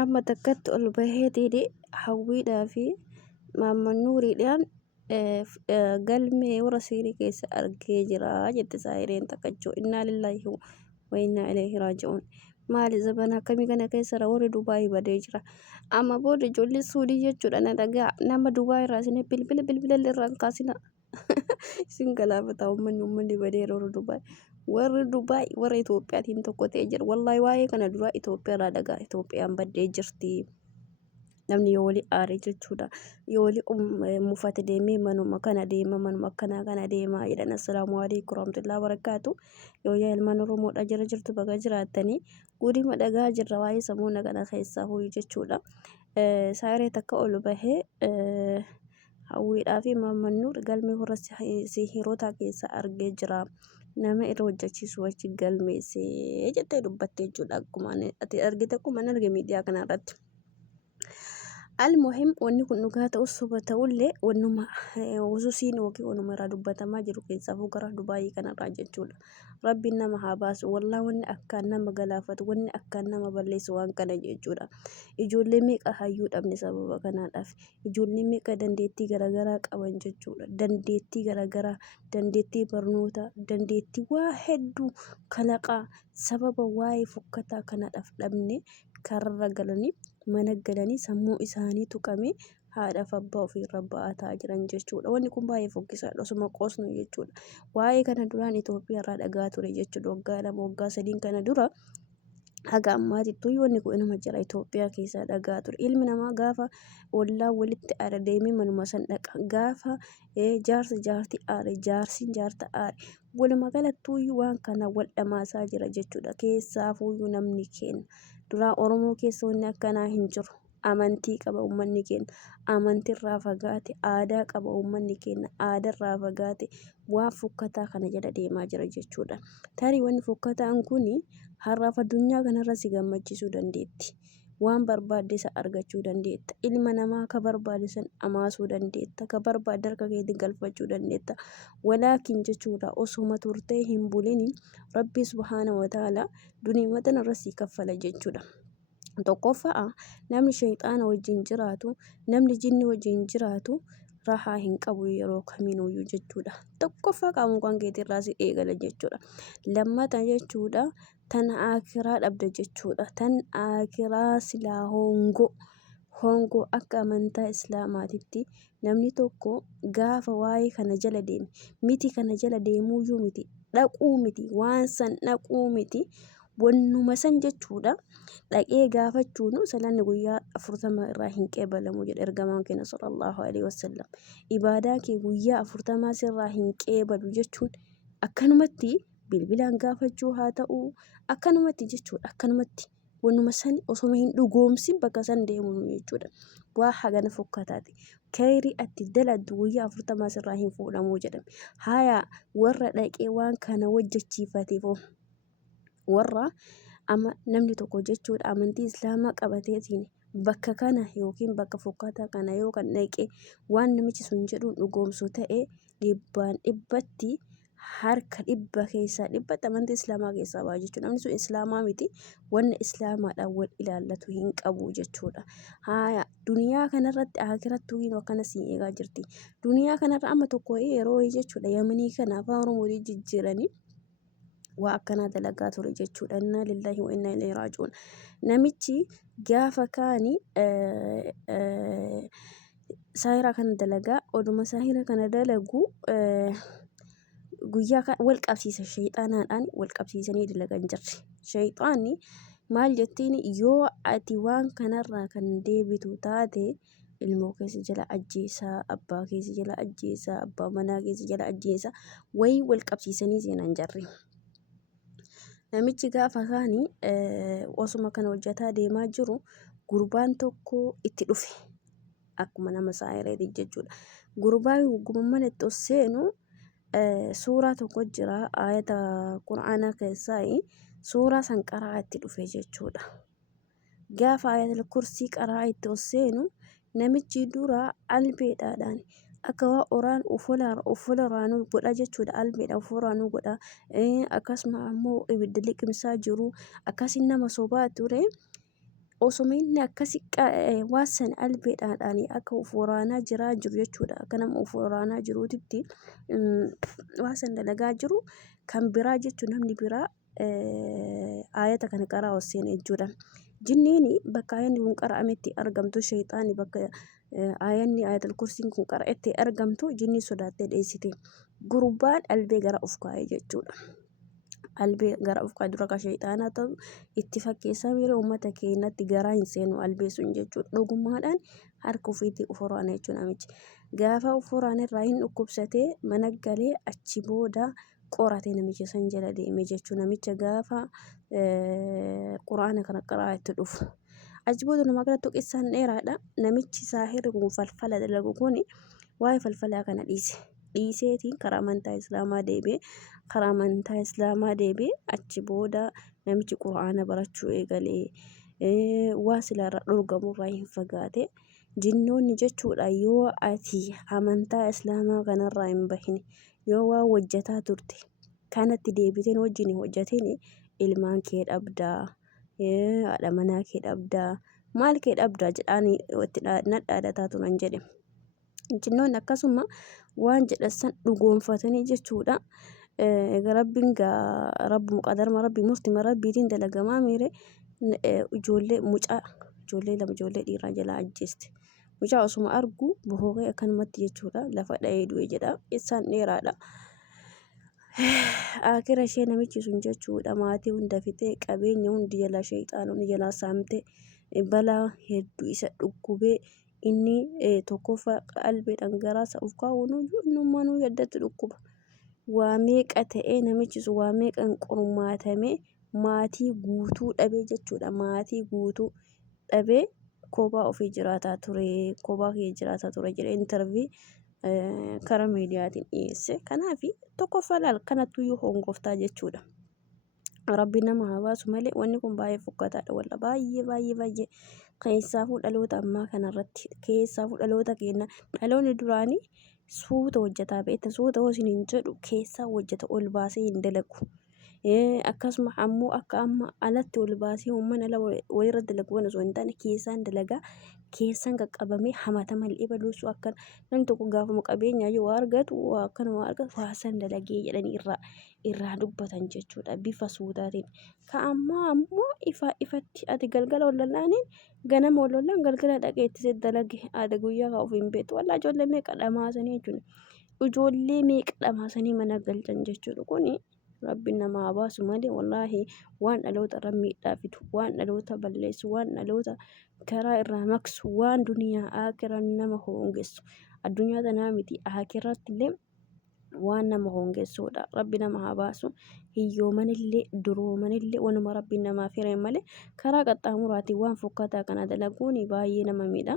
amma takkatti ol baheetiidhi hawwiidhaa fi maamman nuuriidhaan galmee warra siirii keessa argee jira jette saayireen takkachuu innaa lillaahi wa innaa ilaihi raaji'uun. Maali zabana akkamii kana keessa warri Dubaayii badee jira. Amma booda ijoollee Suudii jechuudha na dhagaa nama Dubaayii irraa isin bilbila irraa hin kaasina. Isin galaafata uummanni badeera warri Dubaayii. Warri Dubaayii warra Itoophiyaatiin tokko ta'ee jira. Wallaahi waa'ee kana dura Itoophiyaa irraa dhagaa Itoophiyaan baddee jirti. Namni yoo walii aare jechuudha. Yoo walii mufate deemee manuma kana deema manuma akkanaa kana deema jedhan. Assalaamu alaikum warahmatullahi wabarakaatu. Yoo yaa ilmaan Oromoodha jira jirtu baga jiraattanii guudima dhagaa jirra waa'ee samuuna kana keessaa ho'i jechuudha. Saayiree takka ol bahee hawwiidhaa fi maamman nuur galmee warra sihiroota keessa argee jira. Nama irra hojjechiisu achi galmeessee jettee dubbattee jechuudha. Akkuma ati argite akkuma arge miidiyaa kanarratti. Almuhim wanni kun dhugaa ta'us soba ta'ullee wannuma ususiin yookiin wannuma irraa dubbatamaa jiru keessaafuu gara Dubaayii kanarraa jechuudha. Rabbiin nama haa baasu wallaa wanni akkaan nama galaafatu wanni akkaan nama balleessu waan kana jechuudha. Ijoollee meeqa hayyuu dhabne sababa kanaadhaaf ijoollee meeqa dandeettii garaagaraa qaban jechuudha. Dandeettii garaagaraa dandeettii barnootaa dandeettii waa hedduu kalaqaa sababa waa'ee fokkataa kanaadhaaf dhabne karra galanii mana galanii sammuu isaanii tuqame haadhaaf abbaa ofiirra ba'ataa jiran jechuudha. Wanni kun baay'ee fokkisaadha osuma qoosnu jechuudha. Waa'ee kana duraan Itoophiyaa irraa dhagaa ture jechuudha. Waggaa 2 waggaa 3 kana dura haga ammaatittuu wanni kun inuma jira Itoophiyaa keessaa dhagaa ture. Ilmi namaa gaafa ollaa walitti aara deemee manuma san dhaqa. Gaafa jaarsi jaartii aare jaarsiin jaarta aare walumaa galattuuyyuu waan kana wal dhamaasaa jira jechuudha. Keessaafuuyyuu namni keenya duraa Oromoo keessa wanni akkanaa hin jiru. Amantii qaba uummanni keenya. Amantiirraa fagaate aadaa qaba uummanni keenya. Aadaarraa fagaate waan fokkataa kana jala deemaa jira jechuudha. Tarii wanni fokkataan kuni har'aaf addunyaa kanarra si gammachiisuu dandeetti. Waan barbaadde isa argachuu dandeetta. Ilma namaa ka barbaade san amaasuu dandeetta. Ka barbaadde harka keetiin galfachuu dandeetta. Walaakin jechuudha osuma turtee hin bulini Rabbi subhaanahu wa ta'ala duniyaa tanarra si kaffala jechuudha. Tokkoffaa namni shayxaana wajjin jiraatu namni jinni wajjin jiraatu rahaa hin qabu yeroo kamiinuyyuu jechuudha. Tokkoffaa qaamuqaan keetirraa si eegala jechuudha. Lammata jechuudha tan akiraa dhabda jechuudha. Tan akiraa silaa hongoo akka amantaa islaamaatitti namni tokko gaafa waa'ee kana jala deeme miti kana jala deemuuyyuu miti dhaquu miti waan san dhaquu miti. Wannuma san jechuudha dhaqee gaafachuun salaanni guyyaa 40 irraa hin qeebalamu jedha ergamaan keenya sallallahu alaihi wasallam. Ibaadaa kee guyyaa 40 sirraa hin qeebalu jechuun akkanumatti bilbilaan gaafachuu haa ta'u akkanumatti jechuudha. Akkanumatti wannuma san osoo hin dhugoomsin bakka san deemu jechuudha. Waa hagana fokkataati. Kayrii atti daladdu guyyaa 40 sirraa hin fuudhamu jedhame. Haaya warra dhaqee waan kana hojjechiifateef warra amma namni tokko jechuudha amantii islaamaa qabateetiin bakka kana yookiin bakka fokkataa kana yoo kan dhaqee waan namichi sun jedhuun dhugoomsu ta'e dhibbaan dhibbatti harka 100 keessaa 100 amantii islaamaa keessaa ba'a jechuudha. Namni sun islaamaa miti wanna islaamaadhaan wal ilaallatu hin qabu jechuudha. Haaya duniyaa kanarratti akirattuu hin akkana siin eegaa jirti. Duniyaa kanarra amma tokko yeroo jechuudha yamanii kana afaan Oromootii jijjiiranii waa akkanaa dalagaa ture jechuudha. Innaa lillahi wa innaa ilaihi raaji'uun. Namichi gaafa kaani saayiraa kana dalagaa oduma saayiraa kana dalagu guyyaa wal qabsiisa shayxaanaadhaan wal qabsiisanii dalagan jirti. Shayxaanni maal jettiin yoo ati waan kanarraa kan deebitu taate ilmoo keessa jala ajjeesaa abbaa keessa jala ajjeesaa abbaa manaa keessa jala ajjeesaa wayii wal qabsiisanii seenan jarri. Namichi gaafa kaanii osuma kana hojjetaa deemaa jiru gurbaan tokko itti dhufe akkuma nama saayireeti jechuudha. Gurbaan gumamman itti seenu suuraa tokko jira ayata quraanaa keessaa suuraa san qaraa itti dhufe jechuudha. Gaafa ayatul kursii qaraa itti seenu namichi dura albeedhaadhaan akka waa oraan ufolaaraanuu godha jechuudha. Albeedha ufolaaraanuu godha. Akkasuma ammoo ibidda liqimsaa jiru akkasiin nama sobaa ture osuma inni akkasi waan sana albeedhaan akka of waraanaa jiru jechuudha. Akka nama of waraanaa jiruutitti waan sana dalagaa jiru kan biraa jechuun namni biraa ayata kana qaraa oseen jechuudha. Jinniin bakka ayanni kun qara'ametti argamtu, shayxaani bakka ayanni ayatul kursiin kun qara'etti argamtu jinni sodaattee dheessite. Gurbaan albee gara of kaa'ee jechuudha. Albee gara of kaa'ee dura ka shayxaanaa ta'u itti fakkeessaa miira uummata keenyatti garaa hin seenu albee sun jechuudha. Dhugummaadhaan harka ofiitti of waraana jechuudha namichi. Gaafa of waraana irraa hin dhukkubsatee mana galee achi booda qoratee namicha san jala deeme jechuudha. Namicha gaafa quraana kana qaraa itti dhufu. Achi booda nama kanatti qissaan dheeraadha. Namichi saahirri kun falfala dalagu kun waa'ee falfalaa kana dhiiseetiin karaa amantaa islaamaa deebi'ee achi booda namichi quraana barachuu eegalee waa silaarra dhorgamurraa hin fagaate. Jinnoonni jechuudha yoo ati amantaa islaamaa kanarraa hin bahine yoo waa hojjetaa turte kanatti deebiteen wajjin hojjeteen ilmaan kee dhabdaa, haadha manaa kee dhabdaa, maal kee dhabdaa jedhaanii itti nadhaadhataa turan jedhe. Jinnoonni akkasuma waan jedhasan dhugoonfatanii jechuudha. Rabbiin rabbi muqadarma rabbi murtima rabbiitiin dalagamaa miire ijoollee lama ijoollee dhiiraa jalaa ajjeeste. Mucaa osuma argu bohooqee akkanumatti jechuudha lafa dha'ee du'e jedha. Isaan dheeraadha. Akira ishee namichi sun jechuudha maatii hunda fixee qabeenya hundi jalaa shayxaanonni jalaa saamte balaa hedduu isa dhukkubee inni tokkoffaa qalbeedhaan garaasa of kaa'uun innummaanuu yaddatti dhukkuba. Waa meeqa ta'ee namichi sun waa meeqan qormaatamee maatii guutuu dhabee jechuudha. Maatii guutuu dhabee kophaa ofii jiraataa ture, kophaa kee jiraataa ture jedhee intarvii karaa miidiyaatiin dhiyeesse. Kanaaf tokkoffaa laal kanattuyyuu hongoftaa jechuudha. Rabbi nama haa baasu malee wanni kun baay'ee fokkataadha. Walla baay'ee keessaafuu dhaloota ammaa kanarratti keessaafuu dhaloota keenya dhaloonni duraanii suuta hojjetaa beekta. Suuta hojiin hin jedhu keessaa hojjeta ol baasee hin dalagu. Akkasuma ammoo akka amma alatti ol baasee uummanni ala wayirra dalagu waan osoo hin taane keessaan dalagaa keessaan qaqqabamee hamata malee baluusu akka namni tokko gaafama qabeenyaa yoo argatu waasan dalagee jedhanii irraa dubbatan jechuudha bifa suutaatiin. Ka ammaa ammoo ifatti ati galgala wallallaaniin ganama wallallaan galgala dhaqee itti dalage ati guyyaa kaa of hin beektu. Wallaa ijoollee meeqa dhamaasanii jechuudha. Ijoollee meeqa dhamaasanii mana galchan jechuudha. Kuni rabbi nama haa baasu malee wallaahi waan dhaloota irra miidhaa fidu, waan dhaloota balleessu, waan dhaloota karaa irraa maksu, waan duniyaa akira nama hongessu. Addunyaa tanaa miti akiratti illee waan nama hongessuudha. Rabbi nama haa baasu. Hiyyoomanillee duroomanillee wanuma rabbi namaaf hireen malee karaa qaxxaamuraatiin waan fokkataa kana dalaguun baay'ee nama miidha.